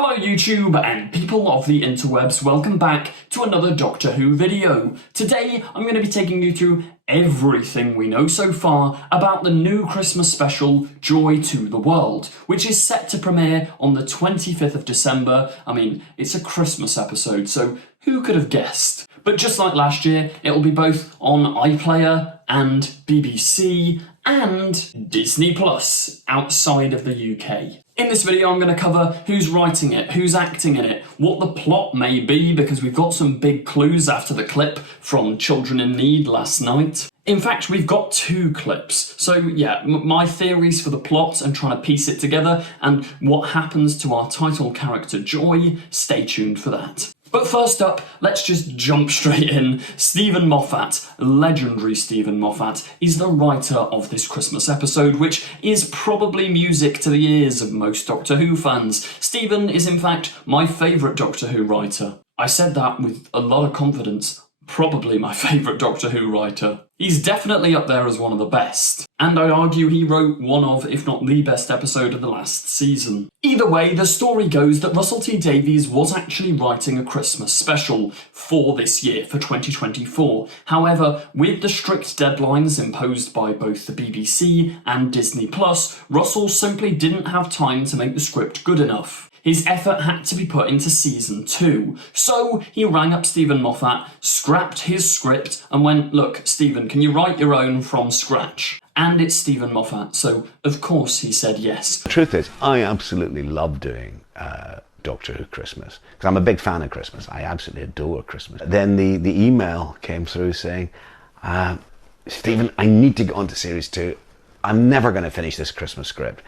Hello YouTube and people of the interwebs, welcome back to another Doctor Who video. Today I'm going to be taking you through everything we know so far about the new Christmas special Joy to the World, which is set to premiere on the 25th of December. I mean, it's a Christmas episode, so who could have guessed? But just like last year, it'll be both on iPlayer and BBC and Disney Plus outside of the UK. In this video I'm going to cover who's writing it, who's acting in it, what the plot may be, because we've got some big clues after the clip from Children in Need last night. In fact, we've got two clips. So yeah, my theories for the plot and trying to piece it together, and what happens to our title character Joy, stay tuned for that. But first up, let's just jump straight in. Stephen Moffat, legendary Stephen Moffat, is the writer of this Christmas episode, which is probably music to the ears of most Doctor Who fans. Stephen is in fact my favourite Doctor Who writer. I said that with a lot of confidence. Probably my favourite Doctor Who writer. He's definitely up there as one of the best, and I'd argue he wrote one of, if not the best episode of the last season. Either way, the story goes that Russell T Davies was actually writing a Christmas special for this year, for 2024. However, with the strict deadlines imposed by both the BBC and Disney Plus, Russell simply didn't have time to make the script good enough. His effort had to be put into season 2, so he rang up Stephen Moffat, scrapped his script and went, look, Stephen, can you write your own from scratch? And it's Stephen Moffat, so of course he said yes. The truth is, I absolutely love doing Doctor Who Christmas, because I'm a big fan of Christmas. I absolutely adore Christmas. Then the email came through saying, Stephen, I need to get on to series 2. I'm never going to finish this Christmas script.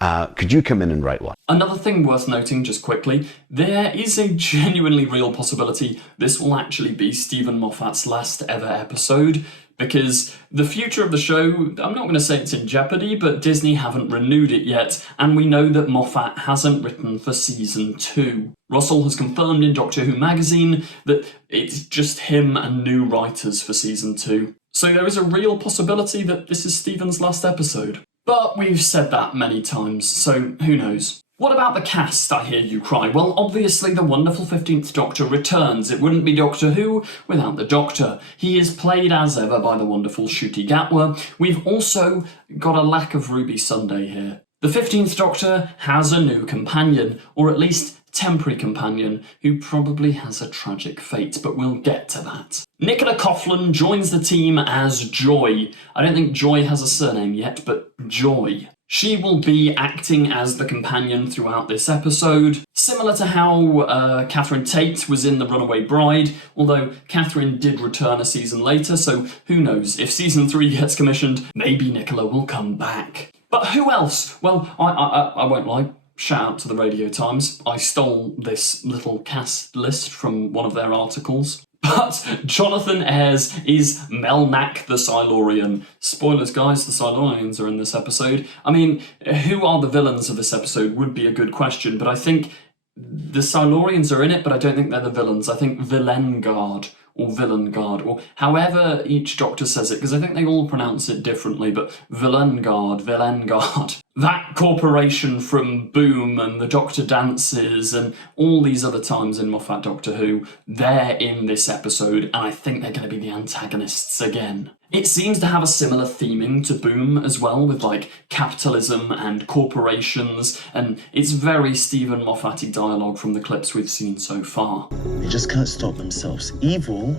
Could you come in and write one? Another thing worth noting just quickly, there is a genuinely real possibility this will actually be Stephen Moffat's last ever episode, because the future of the show, I'm not going to say it's in jeopardy, but Disney haven't renewed it yet, and we know that Moffat hasn't written for season 2. Russell has confirmed in Doctor Who magazine that it's just him and new writers for season 2. So there is a real possibility that this is Stephen's last episode. But we've said that many times, so who knows. What about the cast, I hear you cry? Well, obviously the wonderful 15th Doctor returns. It wouldn't be Doctor Who without the Doctor. He is played as ever by the wonderful Ncuti Gatwa. We've also got a lack of Ruby Sunday here. The 15th Doctor has a new companion, or at least temporary companion, who probably has a tragic fate, but we'll get to that. Nicola Coughlan joins the team as Joy. I don't think Joy has a surname yet, but Joy. She will be acting as the companion throughout this episode, similar to how Catherine Tate was in The Runaway Bride, although Catherine did return a season later, so who knows, if season 3 gets commissioned, maybe Nicola will come back. But who else? Well, I won't lie. Shout out to the Radio Times. I stole this little cast list from one of their articles. But Jonathan Ayres is Melnak the Silurian. Spoilers, guys, the Silurians are in this episode. I mean, who are the villains of this episode would be a good question, but I think the Silurians are in it, but I don't think they're the villains. I think Villengard, or Villengard, or however each Doctor says it, because I think they all pronounce it differently, but Villengard. That corporation from Boom and the Doctor Dances and all these other times in Moffat Doctor Who, they're in this episode, and I think they're going to be the antagonists again. It seems to have a similar theming to Boom as well, with like capitalism and corporations, and it's very Stephen Moffat-y dialogue from the clips we've seen so far. They just can't stop themselves. Evil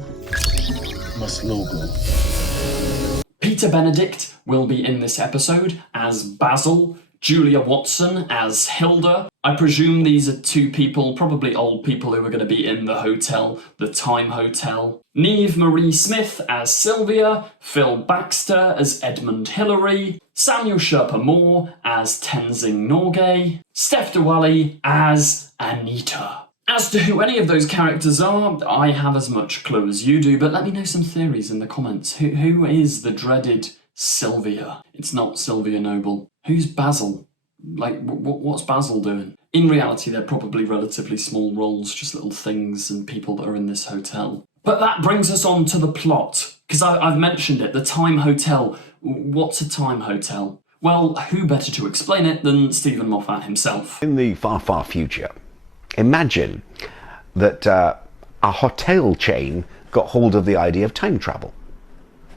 must logo. Peter Benedict will be in this episode as Basil, Julia Watson as Hilda. I presume these are two people, probably old people, who are going to be in the hotel, the Time Hotel. Niamh Marie Smith as Sylvia, Phil Baxter as Edmund Hillary, Samuel Sherpa Moore as Tenzing Norgay, Steph Diwali as Anita. As to who any of those characters are, I have as much clue as you do, but let me know some theories in the comments. Who is the dreaded Sylvia? It's not Sylvia Noble. Who's Basil? Like, what's Basil doing? In reality, they're probably relatively small roles, just little things and people that are in this hotel. But that brings us on to the plot, because I've mentioned it, the Time Hotel. What's a Time Hotel? Well, who better to explain it than Stephen Moffat himself? In the far, far future, Imagine that a hotel chain got hold of the idea of time travel.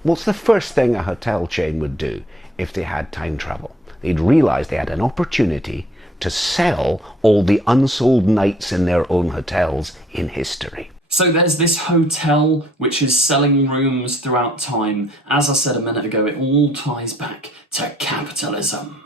What's the first thing a hotel chain would do if they had time travel? They'd realise they had an opportunity to sell all the unsold nights in their own hotels in history. So there's this hotel which is selling rooms throughout time. As I said a minute ago, it all ties back to capitalism.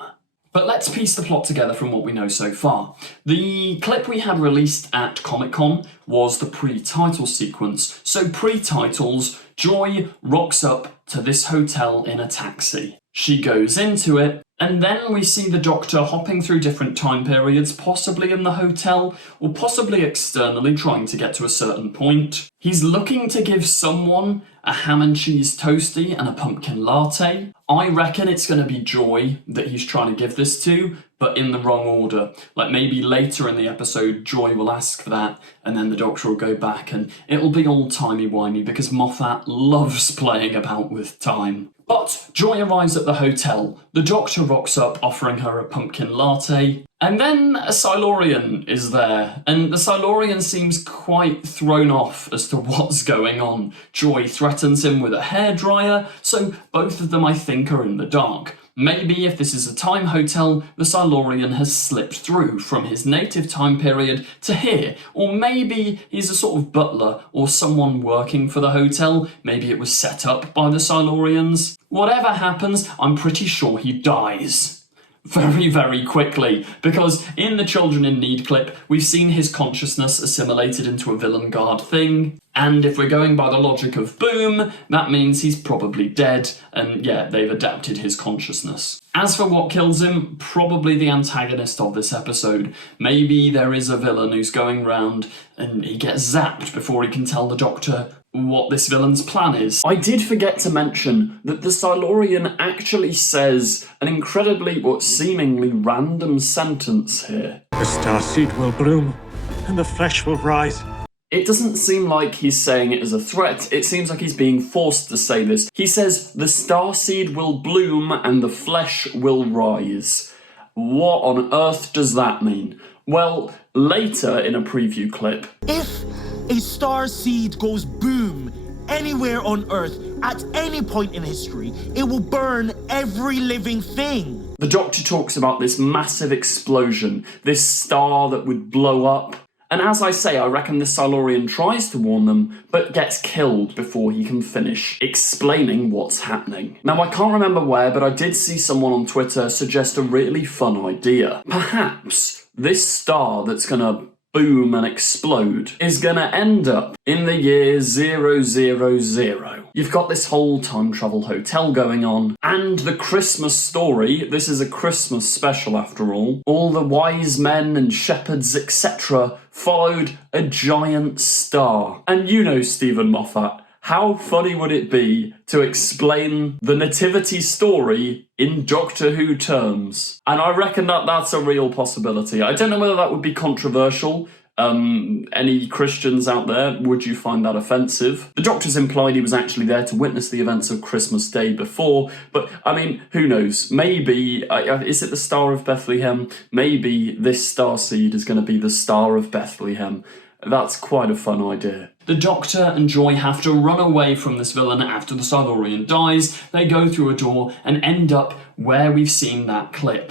But let's piece the plot together from what we know so far. The clip we had released at Comic-Con was the pre-title sequence. So pre-titles, Joy rocks up to this hotel in a taxi. She goes into it, and then we see the Doctor hopping through different time periods, possibly in the hotel, or possibly externally trying to get to a certain point. He's looking to give someone a ham and cheese toastie and a pumpkin latte. I reckon it's going to be Joy that he's trying to give this to, but in the wrong order. Like maybe later in the episode, Joy will ask for that, and then the Doctor will go back, and it'll be all timey-wimey because Moffat loves playing about with time. But Joy arrives at the hotel, the Doctor rocks up offering her a pumpkin latte, and then a Silurian is there, and the Silurian seems quite thrown off as to what's going on. Joy threatens him with a hairdryer, so both of them I think are in the dark. Maybe if this is a time hotel, the Silurian has slipped through from his native time period to here. Or maybe he's a sort of butler or someone working for the hotel. Maybe it was set up by the Silurians. Whatever happens, I'm pretty sure he dies. Very, very quickly, because in the Children in Need clip, we've seen his consciousness assimilated into a villain guard thing, and if we're going by the logic of Boom, that means he's probably dead, and yeah, they've adapted his consciousness. As for what kills him, probably the antagonist of this episode. Maybe there is a villain who's going round, and he gets zapped before he can tell the Doctor what this villain's plan is. I did forget to mention that the Silurian actually says an incredibly, seemingly random sentence here. The starseed will bloom, and the flesh will rise. It doesn't seem like he's saying it as a threat, it seems like he's being forced to say this. He says, the starseed will bloom and the flesh will rise. What on earth does that mean? Well, later in a preview clip, if a star seed goes boom anywhere on Earth at any point in history, it will burn every living thing. the Doctor talks about this massive explosion, this star that would blow up. And as I say, I reckon the Silurian tries to warn them, but gets killed before he can finish explaining what's happening. Now, I can't remember where, but I did see someone on Twitter suggest a really fun idea. Perhaps this star that's gonna boom and explode is gonna end up in the year 000. You've got this whole time travel hotel going on, and the Christmas story. This is a Christmas special after all. All the wise men and shepherds, etc., followed a giant star. And you know Stephen Moffat, how funny would it be to explain the nativity story in Doctor Who terms? And I reckon that that's a real possibility. I don't know whether that would be controversial. Any Christians out there, would you find that offensive? The Doctor's implied he was actually there to witness the events of Christmas Day before, but I mean, who knows? Maybe, is it the Star of Bethlehem? Maybe this starseed is going to be the Star of Bethlehem. That's quite a fun idea. The Doctor and Joy have to run away from this villain after the Silurian dies. They go through a door and end up where we've seen that clip.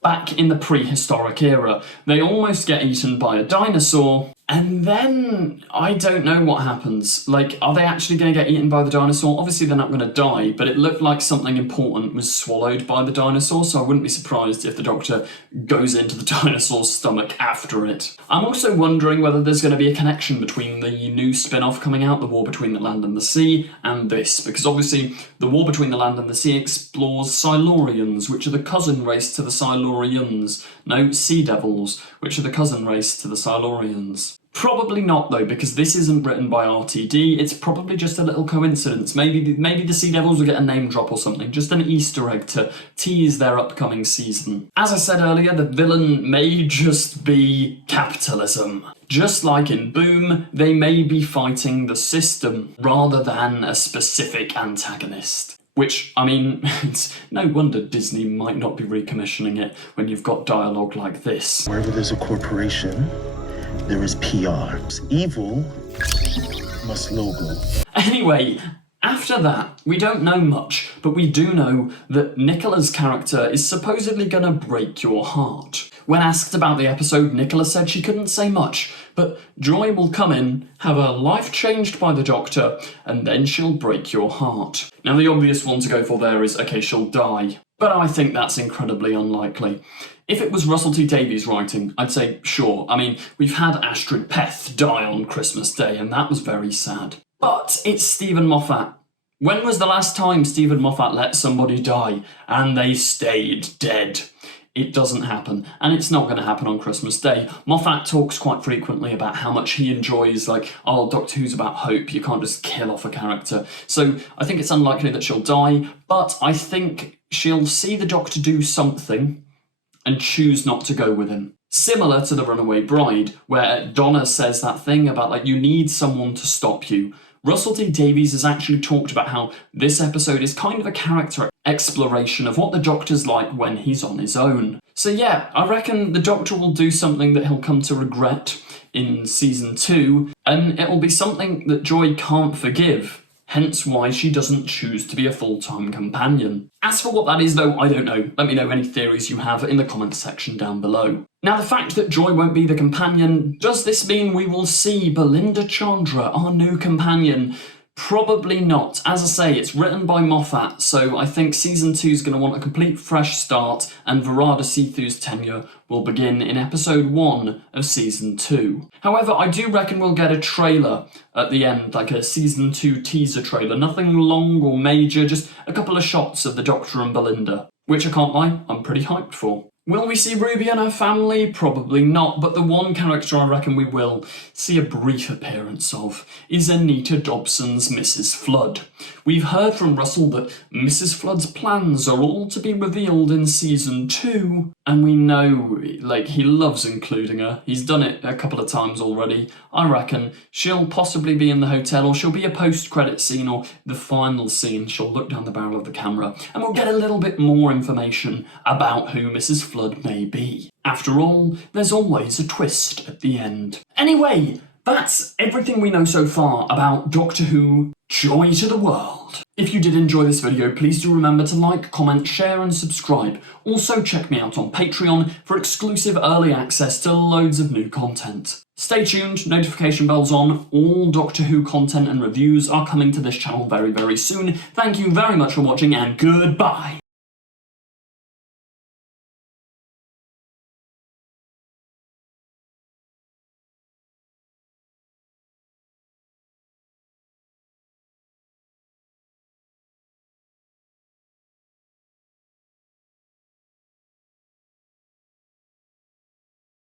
Back in the prehistoric era, they almost get eaten by a dinosaur, and then I don't know what happens. Like, are they actually going to get eaten by the dinosaur? Obviously they're not going to die, but it looked like something important was swallowed by the dinosaur, so I wouldn't be surprised if the Doctor goes into the dinosaur's stomach after it. I'm also wondering whether there's going to be a connection between the new spin-off coming out, The War Between the Land and the Sea, and this, because obviously The War Between the Land and the Sea explores Silurians, which are the cousin race to the Silurians. No, Sea Devils, which are the cousin race to the Silurians. Probably not though, because this isn't written by RTD, it's probably just a little coincidence. Maybe the Sea Devils will get a name drop or something, just an Easter egg to tease their upcoming season. As I said earlier, the villain may just be capitalism. Just like in Boom, they may be fighting the system rather than a specific antagonist. Which, I mean, it's no wonder Disney might not be recommissioning it when you've got dialogue like this. Wherever there's a corporation, there is PR. Evil must logo. Anyway, after that, we don't know much, but we do know that Nicola's character is supposedly gonna break your heart. When asked about the episode, Nicola said she couldn't say much, but Joy will come in, have her life changed by the Doctor, and then she'll break your heart. Now the obvious one to go for there is, okay, she'll die. But I think that's incredibly unlikely. If it was Russell T Davies writing, I'd say sure. I mean, we've had Astrid Peth die on Christmas Day, and that was very sad. But it's Stephen Moffat. When was the last time Stephen Moffat let somebody die and they stayed dead? It doesn't happen, and it's not going to happen on Christmas Day. Moffat talks quite frequently about how much he enjoys, like, oh, Doctor Who's about hope, you can't just kill off a character. So I think it's unlikely that she'll die, but I think she'll see the Doctor do something and choose not to go with him. Similar to The Runaway Bride, where Donna says that thing about, like, you need someone to stop you. Russell T Davies has actually talked about how this episode is kind of a character exploration of what the Doctor's like when he's on his own. So yeah, I reckon the Doctor will do something that he'll come to regret in season 2, and it'll be something that Joy can't forgive. Hence why she doesn't choose to be a full-time companion. As for what that is though, I don't know. Let me know any theories you have in the comments section down below. Now the fact that Joy won't be the companion, does this mean we will see Belinda Chandra, our new companion? Probably not. As I say, it's written by Moffat, so I think season 2 is going to want a complete fresh start, and Varada Sethu's tenure will begin in episode 1 of season 2. However, I do reckon we'll get a trailer at the end, like a season 2 teaser trailer. Nothing long or major, just a couple of shots of the Doctor and Belinda, which I can't lie, I'm pretty hyped for. Will we see Ruby and her family? Probably not, but the one character I reckon we will see a brief appearance of is Anita Dobson's Mrs. Flood. We've heard from Russell that Mrs. Flood's plans are all to be revealed in season 2, and we know, like, he loves including her. He's done it a couple of times already. I reckon she'll possibly be in the hotel, or she'll be a post-credit scene, or the final scene. She'll look down the barrel of the camera, and we'll get a little bit more information about who Mrs. Flood may be. After all, there's always a twist at the end. Anyway, that's everything we know so far about Doctor Who: Joy to the World. If you did enjoy this video, please do remember to like, comment, share and subscribe. Also check me out on Patreon for exclusive early access to loads of new content. Stay tuned, notification bells on, all Doctor Who content and reviews are coming to this channel very, very soon. Thank you very much for watching and goodbye!